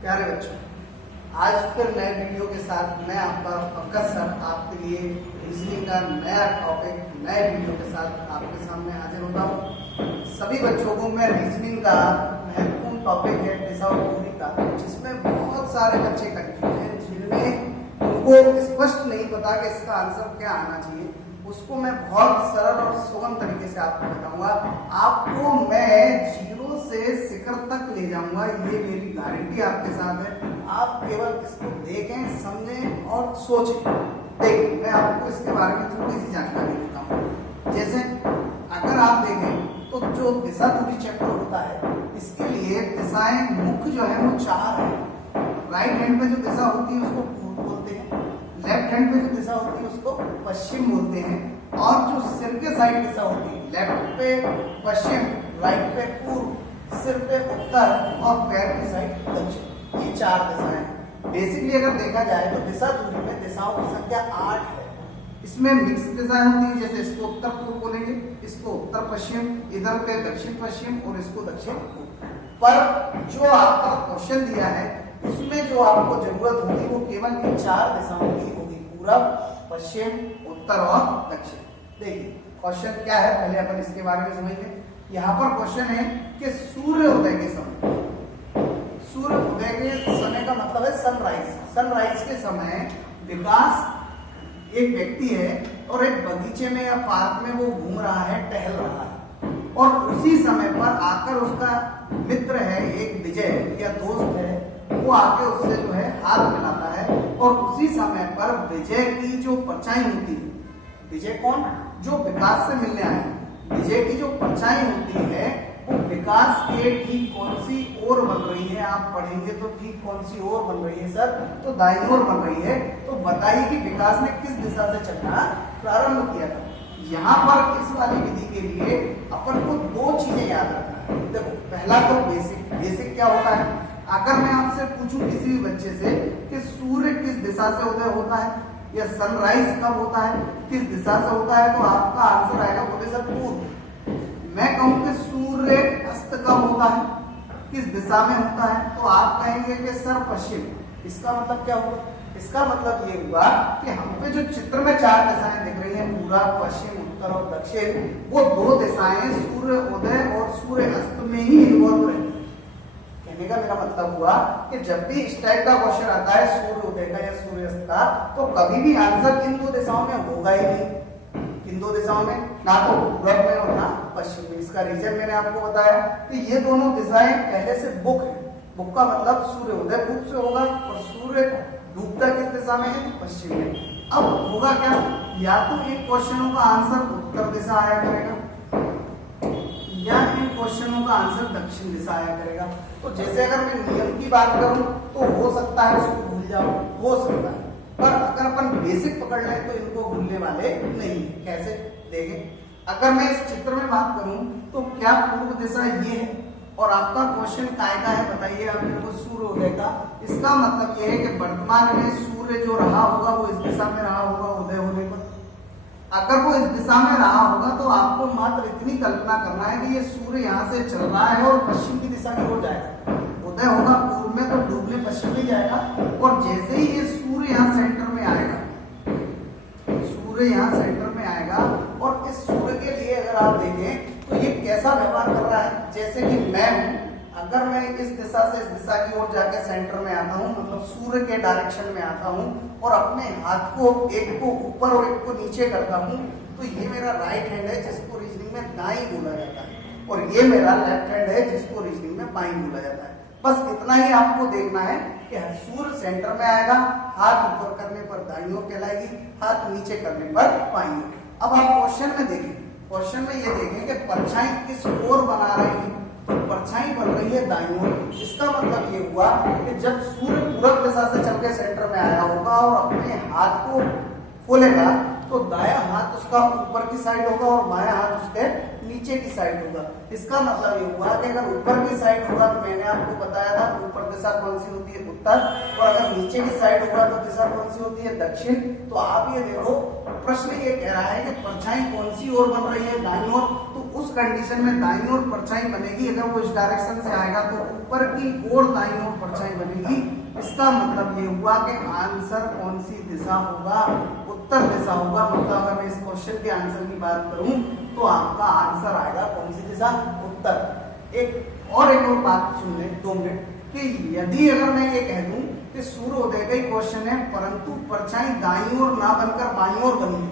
प्यारे बच्चों, आज फिर नए वीडियो के साथ मैं आपका पंकज सर आपके लिए रीजनिंग का नया टॉपिक नए वीडियो के साथ आपके सामने हाजिर होता हूँ। सभी बच्चों को मैं रीजनिंग का महत्वपूर्ण टॉपिक है दिशा और दूरी का, जिसमें बहुत सारे बच्चे कंफ्यूज हैं, जिनमें उनको स्पष्ट नहीं पता कि इसका आंसर क्या आना चाहिए। उसको मैं बहुत सरल और सुगम तरीके से आपको बताऊंगा। आपको मैं जीरो से शिखर तक ले जाऊंगा, ये मेरी गारंटी आपके साथ है। आप केवल इसको देखें, समझें और सोचें। देखिए, मैं आपको इसके बारे में थोड़ी सी जानकारी देता हूँ। जैसे अगर आप देखें तो जो दिशा दूरी चैप्टर होता है, इसके लिए दिशाएं मुख्य जो है वो 4 है। राइट हैंड में जो दिशा होती है उसको पूर्व बोलते हैं, लेफ्ट हैंड में जो दिशा होती है उसको पश्चिम बोलते हैं, और जो सिर के साइड दिशा होती है, लेफ्ट पे पश्चिम, राइट पे पूर्व, सिर पे उत्तर और पैर की साइड दक्षिण, ये 4 दिशाएं हैं। बेसिकली अगर देखा जाए तो दिशा दूरी में दिशाओं की संख्या 8 है। इसमें मिक्स दिशाएं होती हैं, जैसे इसको उत्तर पूर्व बोलेंगे, इसको उत्तर पश्चिम, इधर पे दक्षिण पश्चिम और इसको दक्षिण पूर्व। पर जो आपका क्वेश्चन दिया है उसमें जो आपको जरूरत होगी वो केवल इन 4 दिशाओं की होगी, पूरब, पश्चिम, उत्तर और दक्षिण। देखिए क्वेश्चन क्या है, पहले अपन इसके बारे में समझिए। यहाँ पर क्वेश्चन है कि सूर्योदय के समय, सूर्योदय के समय का मतलब है सनराइज। सनराइज के समय विकास एक व्यक्ति है और एक बगीचे में या पार्क में वो घूम रहा है, टहल रहा है, और उसी समय पर आकर उसका मित्र है, एक विजय या दोस्त है, वो आके उससे जो है हाथ मिलाता है, और उसी समय पर विजय की जो परछाई होती है, विजय कौन, जो विकास से मिलने आए, विजय की जो परछाई होती है वो विकास के ठीक कौन सी ओर बन रही है। आप पढ़ेंगे तो ठीक कौन सी ओर बन रही है सर, तो दाईं ओर बन रही है। तो बताइए कि विकास ने किस दिशा से चलना प्रारंभ किया था। यहाँ पर इस वाली विधि के लिए अपन को 2 चीजें याद रखना है। देखो, पहला तो बेसिक। बेसिक क्या होता है, अगर मैं आपसे पूछूं किसी भी बच्चे से कि सूर्य किस दिशा से उदय होता है या सनराइज कब होता है, किस दिशा से होता है, तो आपका आंसर आएगा बोले सर पूर्व। मैं कहूं कि सूर्य अस्त कब होता है, किस दिशा में होता है, तो आप कहेंगे कि सर पश्चिम। इसका मतलब क्या होगा, इसका मतलब ये हुआ कि हम पे जो चित्र में 4 दिशाएं दिख रही हैं, पूरब, पश्चिम, उत्तर और दक्षिण, वो 2 दिशाएं सूर्य उदय और सूर्य अस्त में ही इन्वॉल्व रहती है। कहने का मेरा मतलब हुआ कि जब भी इस टाइप का क्वेश्चन आता है सूर्य उदय का या सूर्य अस्त का, तो कभी भी आंसर इन 2 दिशाओं में होगा ही नहीं। इन 2 दिशाओं में, ना तो पूरब में और ना पश्चिम में। इसका रीजन मैंने आपको बताया कि ये दोनों दिशाएं पहले से बुक है। बुक का मतलब सूर्य उदय पूर्व से होगा और सूर्य डूबता किस दिशा में है, पश्चिम में। अब होगा क्या, या तो इन क्वेश्चनों का आंसर उत्तर दिशा आया करेगा या इन क्वेश्चनों का आंसर दक्षिण दिशा आया करेगा। तो जैसे अगर मैं नियम की बात करूं तो हो सकता है उसको भूल जाओ, हो सकता है, पर अगर अपन बेसिक पकड़ लें तो इनको भूलने वाले नहीं। कैसे देखें, अगर मैं इस चित्र में बात करूं तो क्या पूर्व दिशा ये है, और आपका क्वेश्चन काय का है बताइए आप मेरे को, सूर्योदय का। इसका मतलब ये है कि वर्तमान में सूर्य जो रहा होगा वो इस दिशा में रहा होगा उदय होने पर। अगर वो इस दिशा में रहा होगा तो आपको मात्र इतनी कल्पना करना है कि ये सूर्य यहाँ से चल रहा है और पश्चिम की दिशा की ओर जाएगा। उदय होगा पूर्व में तो डूबने पश्चिम में जाएगा, और जैसे ही ये सूर्य यहाँ सेंटर में आएगा, सूर्य यहाँ सेंटर में आएगा, और इस सूर्य के लिए अगर आप देखें तो ये कैसा व्यवहार कर रहा है, जैसे कि मैं हूं, अगर मैं इस दिशा से इस दिशा की ओर जाके सेंटर में आता हूं, मतलब सूर्य के डायरेक्शन में आता हूं, और अपने हाथ को एक को ऊपर और एक को नीचे करता हूं, तो ये मेरा राइट हैंड है जिसको रीजनिंग में दाईं बोला जाता है, और ये मेरा लेफ्ट हैंड है जिसको रीजनिंग में बाईं बोला जाता है। बस इतना ही आपको देखना है कि सूर्य सेंटर में आएगा, हाथ ऊपर करने पर दाईं ओर कहलाएगी, हाथ नीचे करने पर बाईं ओर। अब आप क्वेश्चन में देखें, क्वेश्चन में ये देखें कि परछाई किस ओर बना रही है, तो परछाई बन रही है दाईं ओर। इसका मतलब ये हुआ कि जब सूर्य पूरब दिशा से चल के सेंटर में आया होगा और अपने हाथ को खोलेगा, तो दायां हाथ उसका ऊपर की साइड होगा और बायां हाथ उसके नीचे की साइड होगा। इसका मतलब ये हुआ कि अगर ऊपर की साइड होगा तो मैंने आपको बताया था ऊपर दिशा कौन सी होती है, उत्तर, और अगर नीचे की साइड होगा तो दिशा कौन सी होती है, दक्षिण। तो आप ये देखो, प्रश्न ये कह रहा है कि परछाई कौन सी ओर बन रही है, दाईं ओर, तो उस कंडीशन में दाईं ओर परछाई बनेगी। अगर वो इस डायरेक्शन से आएगा तो ऊपर की ओर दाईं ओर परछाई बनेगी। इसका मतलब ये हुआ कि आंसर कौन सी दिशा होगा, उत्तर दिशा होगा। मतलब अगर मैं इस क्वेश्चन के आंसर की बात करूं तो आपका आंसर आएगा कौन सी दिशा, उत्तर। एक और बात सुन लें 2 मिनट, कि यदि अगर मैं ये कह दूं कि सूर्योदय का ही क्वेश्चन है परंतु परछाई दाईं ओर ना बनकर बाईं ओर बनी है,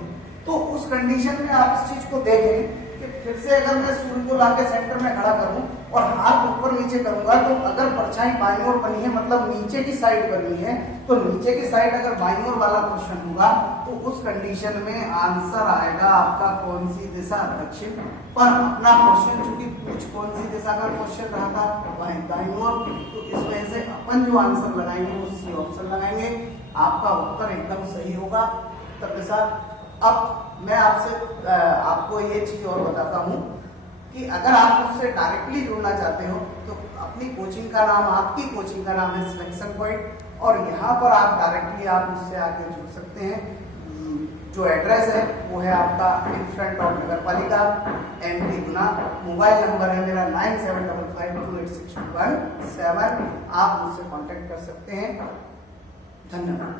तो उस कंडीशन में आप इस चीज को देखें कि फिर से अगर मैं सूर्य को लाके सेंटर में खड़ा करूं और हाथ ऊपर नीचे करूंगा तो अगर परछाई बाईं ओर बनी है मतलब नीचे की साइड बनी है, तो नीचे की साइड अगर बाईं ओर वाला क्वेश्चन होगा तो उस कंडीशन में आंसर आएगा आपका कौन सी दिशा, दक्षिण। पर अपना क्वेश्चन चूंकि पूछ कौन सी दिशा का क्वेश्चन रहा था, दाईं ओर, तो इस वजह से अपन जो आंसर लगाएंगे वो सी ऑप्शन लगाएंगे। आपका उत्तर एकदम सही होगा, उत्तर दिशा। अब मैं आपको ये चीज और बताता हूँ कि अगर आप मुझसे डायरेक्टली जुड़ना चाहते हो तो अपनी कोचिंग का नाम, आपकी कोचिंग का नाम है सिलेक्शन पॉइंट, और यहाँ पर आप डायरेक्टली आप मुझसे आके जुड़ सकते हैं। जो एड्रेस है वो है आपका इन फ्रंट ऑफ नगर पालिका, MD गुना। मोबाइल नंबर है मेरा 9755286117। आप मुझसे कांटेक्ट कर सकते हैं। धन्यवाद।